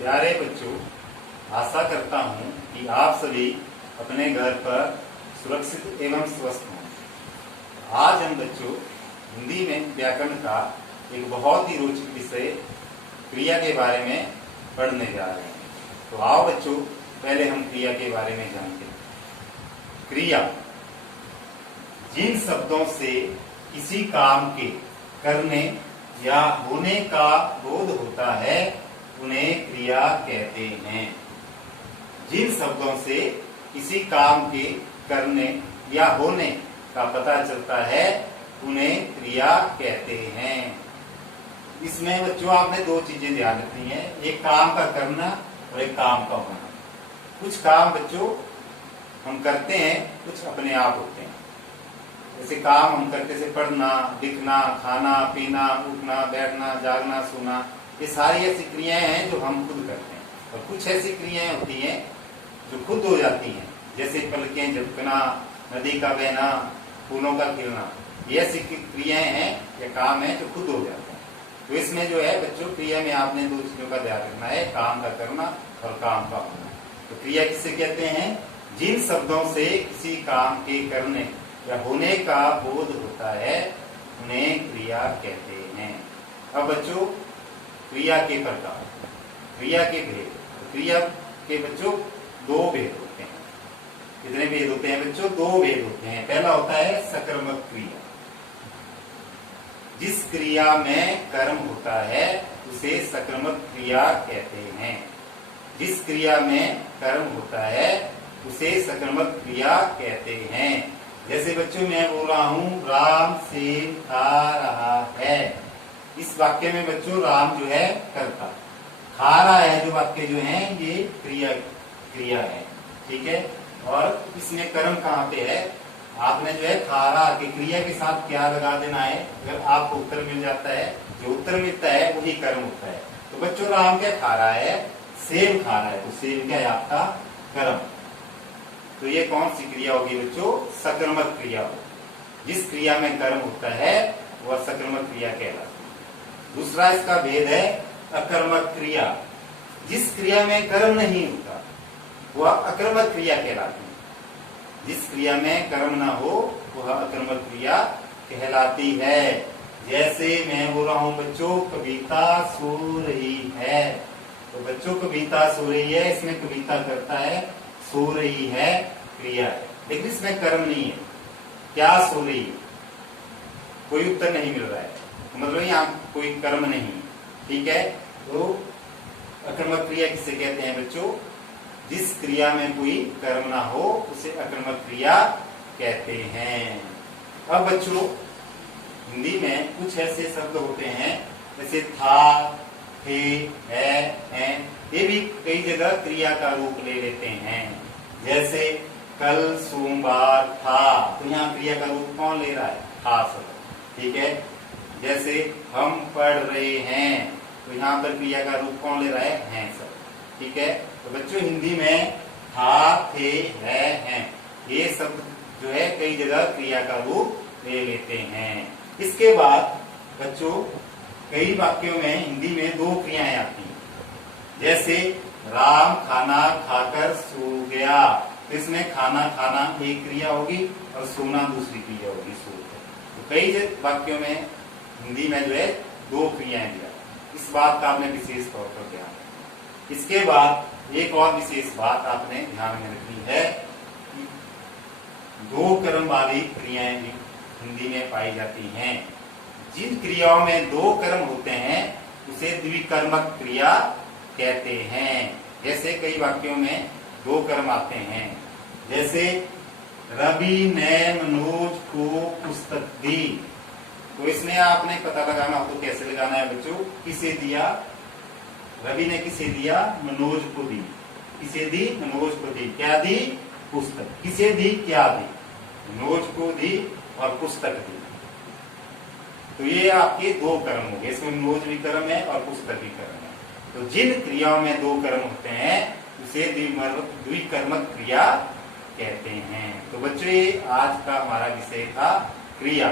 प्यारे बच्चों, आशा करता हूँ कि आप सभी अपने घर पर सुरक्षित एवं स्वस्थ हों। आज हम बच्चों हिंदी में व्याकरण का एक बहुत ही रोचक विषय क्रिया के बारे में पढ़ने जा रहे हैं। तो आओ बच्चों, पहले हम क्रिया के बारे में जानते हैं। क्रिया जिन शब्दों से किसी काम के करने या होने का बोध होता है उन्हें क्रिया कहते हैं। जिन शब्दों से किसी काम के करने या होने का पता चलता है उन्हें क्रिया कहते हैं। इसमें बच्चों आपने दो चीजें ध्यान रखनी है, एक काम का करना और एक काम का होना। कुछ काम बच्चों हम करते हैं, कुछ अपने आप होते हैं। जैसे काम हम करते से पढ़ना, लिखना, खाना, पीना, उठना, बैठना, जागना, सोना, ये सारी ऐसी क्रियाएं हैं जो हम खुद करते हैं। और कुछ ऐसी क्रियाएं होती हैं जो खुद हो जाती हैं, जैसे पलकें झपकना, नदी का बहना, फूलों का खिलना। ये ऐसी क्रियाएं हैं या काम है जो खुद हो जाते हैं। तो इसमें जो है बच्चों, क्रिया में आपने दो चीजों का ध्यान रखना है, काम का करना और काम का होना। तो क्रिया किसे कहते हैं? जिन शब्दों से किसी काम के करने या होने का बोध होता है उन्हें क्रिया कहते हैं। अब बच्चों क्रिया के प्रकार, क्रिया के भेद। क्रिया के बच्चों दो भेद होते हैं। कितने भेद होते हैं बच्चों? दो भेद होते हैं। पहला होता है सकर्मक क्रिया। जिस क्रिया में कर्म होता है उसे सकर्मक क्रिया कहते हैं। जिस क्रिया में कर्म होता है उसे सकर्मक क्रिया कहते हैं। जैसे बच्चों मैं बोल रहा हूं राम सेब खा रहा है। इस वाक्य में बच्चों राम जो है कर्ता, खा रहा है जो वाक्य जो है ये क्रिया है, ठीक है। और इसमें कर्म कहाँ पे है? आपने जो है खा रहा के क्रिया के साथ क्या लगा देना है। अगर आपको उत्तर मिल जाता है, जो उत्तर मिलता है वही कर्म होता है। तो बच्चों राम क्या खा रहा है? सेब खा रहा है, तो सेब क्या है आपका कर्म। तो ये कौन सी क्रिया होगी बच्चों? सकर्मक क्रिया होगी। जिस क्रिया में कर्म होता है वह सकर्मक क्रिया कहलाती है। दूसरा इसका भेद है अकर्मक क्रिया। जिस क्रिया में कर्म नहीं होता वह अकर्मक क्रिया कहलाती है। जिस क्रिया में कर्म ना हो वह अकर्मक क्रिया कहलाती है। जैसे मैं बोल रहा हूं बच्चों कविता सो रही है, तो बच्चों कविता सो रही है, इसमें कविता करता है, सो रही है क्रिया है, लेकिन इसमें कर्म नहीं है। क्या सो रही है? कोई उत्तर नहीं मिल रहा है, मतलब यहाँ कोई कर्म नहीं, ठीक है। तो अकर्मक क्रिया किसे कहते हैं बच्चों? जिस क्रिया में कोई कर्म ना हो उसे अकर्मक क्रिया कहते हैं। अब बच्चों हिंदी में कुछ ऐसे शब्द होते हैं जैसे था, थे, है, ये भी कई जगह क्रिया का रूप ले लेते हैं। जैसे कल सोमवार था, तो यहाँ क्रिया का रूप कौन ले रहा है? था शब्द, ठीक है। जैसे हम पढ़ रहे हैं, तो यहाँ पर क्रिया का रूप कौन ले रहा है? हैं शब्द, ठीक है। तो बच्चों हिंदी में था, थे, है, हैं, ये शब्द जो है कई जगह क्रिया का रूप ले लेते हैं। इसके बाद बच्चों कई वाक्यों में हिंदी में दो क्रियाएं आती हैं। जैसे राम खाना खाकर सो गया, तो इसमें खाना खाना एक क्रिया होगी और सोना दूसरी क्रिया होगी, सो। तो कई वाक्यों में हिंदी में जो है दो क्रियाएं दिया। इस बात का आपने विशेष तौर पर ध्यान रखना। इसके बाद एक और विशेष बात आपने ध्यान में रखनी है कि दो कर्म वाली क्रियाएं भी हिंदी में पाई जाती हैं। जिन क्रियाओं में दो कर्म होते हैं उसे द्विकर्मक क्रिया कहते हैं। जैसे कई वाक्यों में दो कर्म आते हैं, जैसे रवि ने मनोज को पुस्तक दी, तो इसमें आपने पता लगाना हो तो कैसे लगाना है बच्चों? किसे दिया? रवि ने किसे दिया? मनोज को दी। किसे दी? मनोज को दी। क्या दी? पुस्तक। किसे दी? क्या दी? मनोज को दी और पुस्तक दी। तो ये आपके दो कर्म हो गए। इसमें मनोज भी कर्म है और पुस्तक भी कर्म है। तो जिन क्रियाओं में दो कर्म होते हैं उसे द्विकर्मक क्रिया कहते हैं। तो बच्चों ये आज का हमारा विषय था क्रिया।